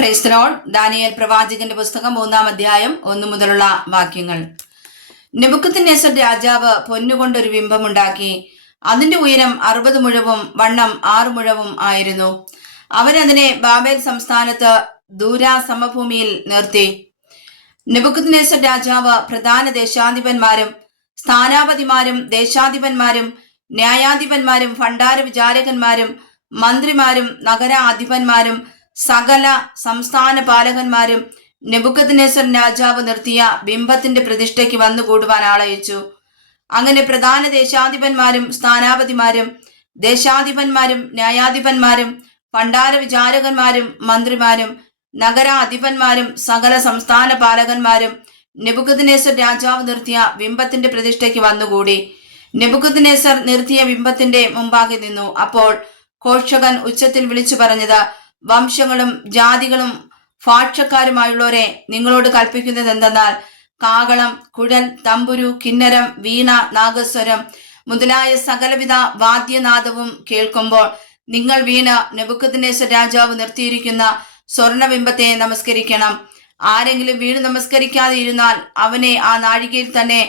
Praise the Lord. Daniel പ്രവാചകന്റെ പുസ്തകം 3-ാം അധ്യായം 1 മുതലുള്ള വാക്യങ്ങൾ. നെബൂഖദ്നേസർ രാജാവ് പൊന്നുകൊണ്ടൊരു ബിംബമുണ്ടാക്കി. അതിന്റെ ഉയരം 60 മുഴവും വണ്ണം 6 മുഴവും ആയിരുന്നു. അവൻ അതിനെ ബാബേൽ സംസ്ഥാനത്ത് ദൂരാ സമഭൂമിയിൽ നിർത്തി. നെബൂഖദ്നേസർ രാജാവ് പ്രധാന ദേശാധിപന്മാരും സ്ഥാനാപതിമാരും ദേശാധിപന്മാരും ന്യായാധിപന്മാരും ഭണ്ഡാര വിചാരകന്മാരും മന്ത്രിമാരും നഗര അധിപന്മാരും സകല സംസ്ഥാന പാലകന്മാരും നെബൂഖദ്നേസർ രാജാവ് നിർത്തിയ ബിംബത്തിന്റെ പ്രതിഷ്ഠയ്ക്ക് വന്നുകൂടുവാൻ ആളയച്ചു. അങ്ങനെ പ്രധാന ദേശാധിപന്മാരും സ്ഥാനാപതിമാരും ദേശാധിപന്മാരും ന്യായാധിപന്മാരും ഭണ്ഡാര വിചാരകന്മാരും മന്ത്രിമാരും നഗര അധിപന്മാരും സകല സംസ്ഥാന പാലകന്മാരും നെബൂഖദ്നേസർ രാജാവ് നിർത്തിയ ബിംബത്തിന്റെ പ്രതിഷ്ഠയ്ക്ക് വന്നുകൂടി. നെബൂഖദ്നേസർ നിർത്തിയ ബിംബത്തിന്റെ മുമ്പാകെ നിന്നു. അപ്പോൾ ഘോഷകൻ ഉച്ചത്തിൽ വിളിച്ചു പറഞ്ഞത്, വംശങ്ങളും ജാതികളും ഭാഷക്കാരുമായുള്ളവരെ, നിങ്ങളോട് കൽപ്പിക്കുന്നത് എന്തെന്നാൽ, കാഹളം, കുഴൽ, തമ്പുരു, കിന്നരം, വീണ, നാഗസ്വരം മുതലായ സകലവിധ വാദ്യനാദവും കേൾക്കുമ്പോൾ നിങ്ങൾ വീണ് നെബൂഖദ്നേസർ രാജാവ് നിർത്തിയിരിക്കുന്ന സ്വർണബിംബത്തെ നമസ്കരിക്കണം. ആരെങ്കിലും വീണ് നമസ്കരിക്കാതെ ഇരുന്നാൽ അവനെ ആ നാഴികയിൽ തന്നെ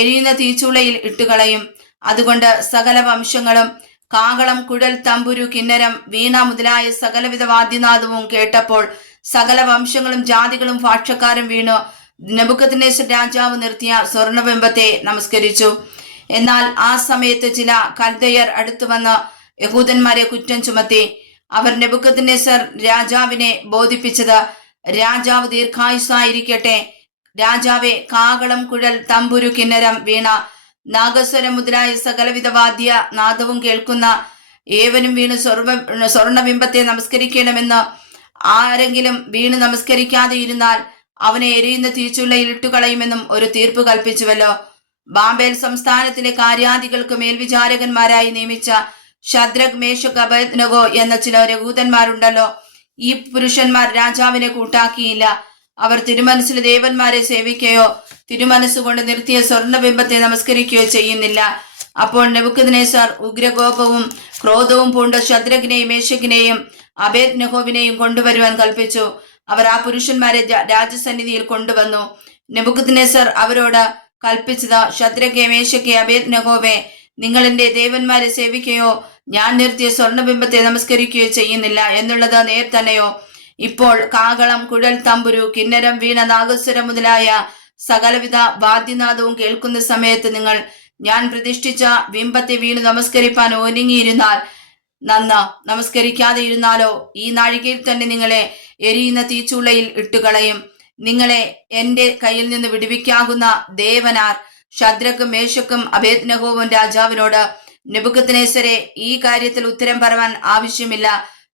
എരിയുന്ന തീച്ചൂളയിൽ ഇട്ടുകളയും. അതുകൊണ്ട് സകല വംശങ്ങളും കാഹളം, കുഴൽ, തമ്പുരു, കിന്നരം, വീണ മുതലായ സകലവിധ വാദ്യനാദവും കേട്ടപ്പോൾ സകല വംശങ്ങളും ജാതികളും ഭാഷക്കാരും വീണു നെബൂഖദ്നേസർ രാജാവ് നിർത്തിയ സ്വർണബിംബത്തെ നമസ്കരിച്ചു. എന്നാൽ ആ സമയത്ത് ചില കൽദയർ അടുത്തു വന്ന് യഹൂദന്മാരെ കുറ്റം ചുമത്തി. അവർ നെബൂഖദ്നേസർ രാജാവിനെ ബോധിപ്പിച്ചത്, രാജാവ് ദീർഘായുസ്സായിരിക്കട്ടെ. രാജാവെ, കാഹളം, കുഴൽ, തമ്പുരു, കിന്നരം, വീണ, നാഗസ്വരം മുതലായ സകലവിധ വാദ്യ നാദവും കേൾക്കുന്ന ഏവനും വീണ് സ്വർണബിംബത്തെ നമസ്കരിക്കണമെന്ന്. ആരെങ്കിലും വീണ് നമസ്കരിക്കാതെ ഇരുന്നാൽ അവനെ എരിയുന്ന തീച്ചുള്ളയിൽ ഇട്ടുകളയുമെന്നും ഒരു തീർപ്പ് കൽപ്പിച്ചുവല്ലോ. ബാബേൽ സംസ്ഥാനത്തിലെ കാര്യാദികൾക്ക് മേൽവിചാരകന്മാരായി നിയമിച്ച ശദ്രക്, മേശക്, അബേദ്നെഗോ എന്ന ചില യഹൂദന്മാരുണ്ടല്ലോ. ഈ പുരുഷന്മാർ രാജാവിനെ കൂട്ടാക്കിയില്ല. അവർ തിരുമനസ്സിൽ ദേവന്മാരെ സേവിക്കുകയോ തിരുമനസ്സുകൊണ്ട് നിർത്തിയ സ്വർണബിംബത്തെ നമസ്കരിക്കുകയോ ചെയ്യുന്നില്ല. അപ്പോൾ നെബൂഖദ്നേസർ ഉഗ്രകോപവും ക്രോധവും പൂണ്ട ശദ്രകിനെയും മേശകിനെയും അബേദ്നെഗോവിനെയും കൊണ്ടുവരുവാൻ കൽപ്പിച്ചു. അവർ ആ പുരുഷന്മാരെ രാജസന്നിധിയിൽ കൊണ്ടുവന്നു. നെബൂഖദ്നേസർ അവരോട് കൽപ്പിച്ചത്, ശദ്രകെ, മേശകെ, അബേദ്നെഗോവേ, നിങ്ങൾ എന്റെ ദേവന്മാരെ സേവിക്കുകയോ ഞാൻ നിർത്തിയ സ്വർണബിംബത്തെ നമസ്കരിക്കുകയോ ചെയ്യുന്നില്ല എന്നുള്ളത് നേർ തന്നെയോ? ഇപ്പോൾ കാഹളം, കുഴൽ, തമ്പുരു, കിന്നരം, വീണ, നാഗസ്വരം മുതലായ സകലവിധ വാദ്യനാദവും കേൾക്കുന്ന സമയത്ത് നിങ്ങൾ ഞാൻ പ്രതിഷ്ഠിച്ച ബിംബത്തെ വീണ് നമസ്കരിപ്പാൻ ഒരുങ്ങിയിരുന്നാൽ നന്ന, നമസ്കരിക്കാതെ ഇരുന്നാലോ ഈ നാഴികയിൽ തന്നെ നിങ്ങളെ എരിയുന്ന തീച്ചുള്ളയിൽ ഇട്ടുകളയും. നിങ്ങളെ എന്റെ കയ്യിൽ നിന്ന് വിടുവിക്കാകുന്ന ദേവനാർ? ശദ്രക്കും മേശക്കും അബേദ്നെഗോവും രാജാവിനോട്, നെബൂഖദ്നേസരെ, ഈ കാര്യത്തിൽ ഉത്തരം പറയാൻ ആവശ്യമില്ല.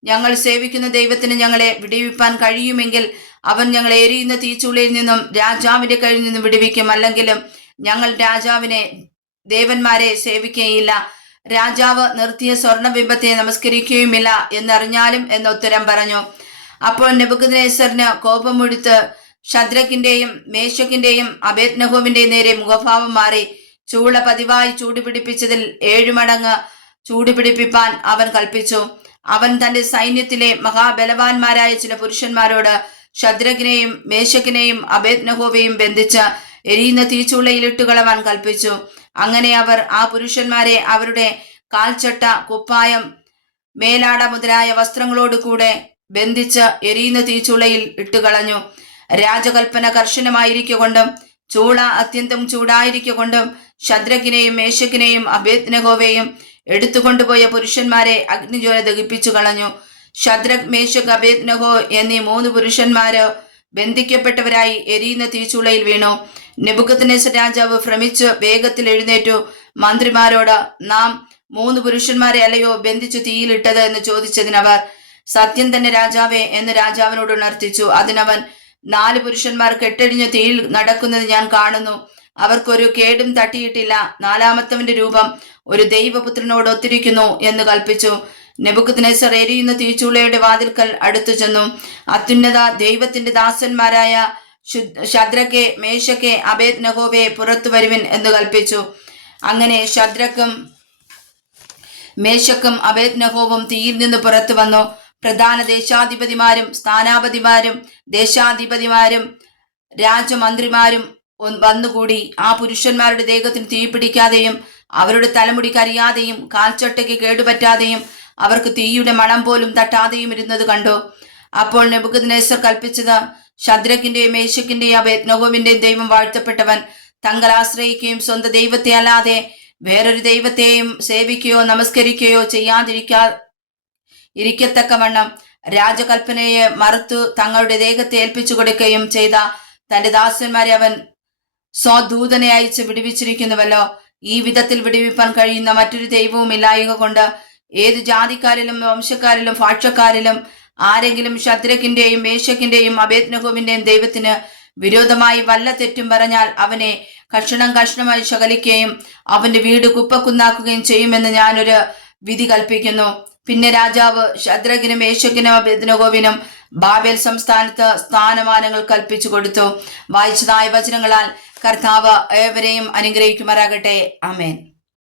ഞങ്ങൾ സേവിക്കുന്ന ദൈവത്തിന് ഞങ്ങളെ വിടുവിപ്പാൻ കഴിയുമെങ്കിൽ അവൻ ഞങ്ങളെ എരിയുന്ന തീച്ചുള്ളിയിൽ നിന്നും രാജാവിന്റെ കയ്യിൽ നിന്നും വിടുവിക്കും. അല്ലെങ്കിലും ഞങ്ങൾ രാജാവിനെ ദേവന്മാരെ സേവിക്കുകയില്ല. രാജാവ് നിർത്തിയ സ്വർണബിംബത്തെ നമസ്കരിക്കുകയുമില്ല എന്നറിഞ്ഞാലും എന്ന് ഉത്തരം പറഞ്ഞു. അപ്പോൾ നെബൂഖദ്നേസറിന് കോപമൊടുത്ത് ശദ്രക്കിന്റെയും മേശക്കിന്റെയും അബേദ്നെഗോവിന്റെയും നേരെ മുഖഭാവം മാറി ചൂള പതിവായി ചൂടുപിടിപ്പിച്ചതിൽ 7 മടങ്ങ് ചൂടുപിടിപ്പിപ്പാൻ അവൻ കൽപ്പിച്ചു. അവൻ തന്റെ സൈന്യത്തിലെ മഹാബലവാന്മാരായ ചില പുരുഷന്മാരോട് ശദ്രകിനെയും മേശക്കിനെയും അബേദ്നെഗോവെയും ബന്ധിച്ച് എരിയുന്ന തീച്ചുള്ളയിൽ ഇട്ടുകളവാൻ കൽപ്പിച്ചു. അങ്ങനെ അവർ ആ പുരുഷന്മാരെ അവരുടെ കാൽച്ചട്ട, കുപ്പായം, മേലാട മുതലായ വസ്ത്രങ്ങളോട് കൂടെ ബന്ധിച്ച് എരിയുന്ന തീച്ചുള്ളയിൽ ഇട്ടുകളഞ്ഞു. രാജകൽപ്പന കർശനമായിരിക്കൊണ്ടും ചൂള അത്യന്തം ചൂടായിരിക്കൊണ്ടും ശദ്രകിനെയും മേശക്കിനെയും അബേദ്നെഗോവെയും എടുത്തുകൊണ്ടുപോയ പുരുഷന്മാരെ അഗ്നിജ്വാല ദഹിപ്പിച്ചു കളഞ്ഞു. ശദ്രക്, മേശക്, അബേദ്നെഗോ എന്നീ 3 പുരുഷന്മാര് ബന്ധിക്കപ്പെട്ടവരായി എരിയുന്ന തീച്ചുളയിൽ വീണു. നെബൂഖദ്നേസർ രാജാവ് ഭ്രമിച്ച് വേഗത്തിൽ എഴുന്നേറ്റു മന്ത്രിമാരോട്, നാം 3 പുരുഷന്മാരെ അല്ലയോ ബന്ധിച്ചു തീയിലിട്ടത് എന്ന് ചോദിച്ചതിനവർ, സത്യം തന്നെ രാജാവേ എന്ന് രാജാവിനോട് ഉണർത്തിച്ചു. അതിനവൻ, 4 പുരുഷന്മാർ കെട്ടടിഞ്ഞ് തീയിൽ നടക്കുന്നത് ഞാൻ കാണുന്നു. അവർക്കൊരു കേടും തട്ടിയിട്ടില്ല. 4-മത്തവന്റെ രൂപം ഒരു ദൈവപുത്രനോട് ഒത്തിരിക്കുന്നു എന്ന് കൽപ്പിച്ചു. നെബൂഖദ്നേസർ എരിയുന്ന തീച്ചൂളയുടെ വാതിൽക്കൽ അടുത്തു ചെന്നു. അത്യുന്നത ദൈവത്തിന്റെ ദാസന്മാരായ ശദ്രക്കെ, മേശക്കെ, അബേദ്നെഗോവേ, പുറത്തു വരുവിൻ എന്ന് കൽപ്പിച്ചു. അങ്ങനെ ശദ്രക്കും മേശക്കും അബേദ്നെഗോവും തീയിൽ നിന്ന് പുറത്തു വന്നു. പ്രധാന ദേശാധിപതിമാരും സ്ഥാനാപതിമാരും ദേശാധിപതിമാരും രാജമന്ത്രിമാരും വന്നുകൂടി ആ പുരുഷന്മാരുടെ ദേഹത്തിന് തീ പിടിക്കാതെയും അവരുടെ തലമുടി കരിയാതെയും കാൽച്ചട്ടയ്ക്ക് കേടുപറ്റാതെയും അവർക്ക് തീയുടെ മണം പോലും തട്ടാതെയും ഇരുന്നത് കണ്ടു. അപ്പോൾ നെബൂഖദ്നേസർ കൽപ്പിച്ചത്, ശദ്രക്കിന്റെയും മേശക്കിന്റെയും അബേദ്നെഗോവിന്റെയും ദൈവം വാഴ്ത്തപ്പെട്ടവൻ. തങ്ങൾ ആശ്രയിക്കുകയും സ്വന്തം ദൈവത്തെ അല്ലാതെ വേറൊരു ദൈവത്തെയും സേവിക്കുകയോ നമസ്കരിക്കുകയോ ഇരിക്കത്തക്കവണ്ണം രാജകൽപ്പനയെ മറുത്തു തങ്ങളുടെ ദേഹത്തെ ഏൽപ്പിച്ചു കൊടുക്കുകയും ചെയ്ത തന്റെ ദാസന്മാരെ അവൻ സ്വദൂതനെ അയച്ച് വിടുവിച്ചിരിക്കുന്നുവല്ലോ. ഈ വിധത്തിൽ വിടുവിപ്പാൻ കഴിയുന്ന മറ്റൊരു ദൈവവും ഇല്ലായക കൊണ്ട് ഏത് ജാതിക്കാരിലും വംശക്കാരിലും ഭാഷക്കാരിലും ആരെങ്കിലും ശദ്രക്കിന്റെയും മേശക്കിന്റെയും അബേദ്നെഗോവിന്റെയും ദൈവത്തിന് വിരോധമായി വല്ല തെറ്റും പറഞ്ഞാൽ അവനെ കഷണം കഷണമായി ശകലിക്കുകയും അവന്റെ വീട് കുപ്പക്കുന്നാക്കുകയും ചെയ്യുമെന്ന് ഞാനൊരു വിധി കൽപ്പിക്കുന്നു. പിന്നെ രാജാവ് ശദ്രക്കിനും മേശക്കിനും അബേദ്നെഗോവിനും ബാബേൽ സംസ്ഥാനത്ത് സ്ഥാനമാനങ്ങൾ കൽപ്പിച്ചു കൊടുത്തു. വായിച്ചതായ വചനങ്ങളാൽ കർത്താവ് ഏവരെയും അനുഗ്രഹിക്കുമാറാകട്ടെ. ആമേൻ.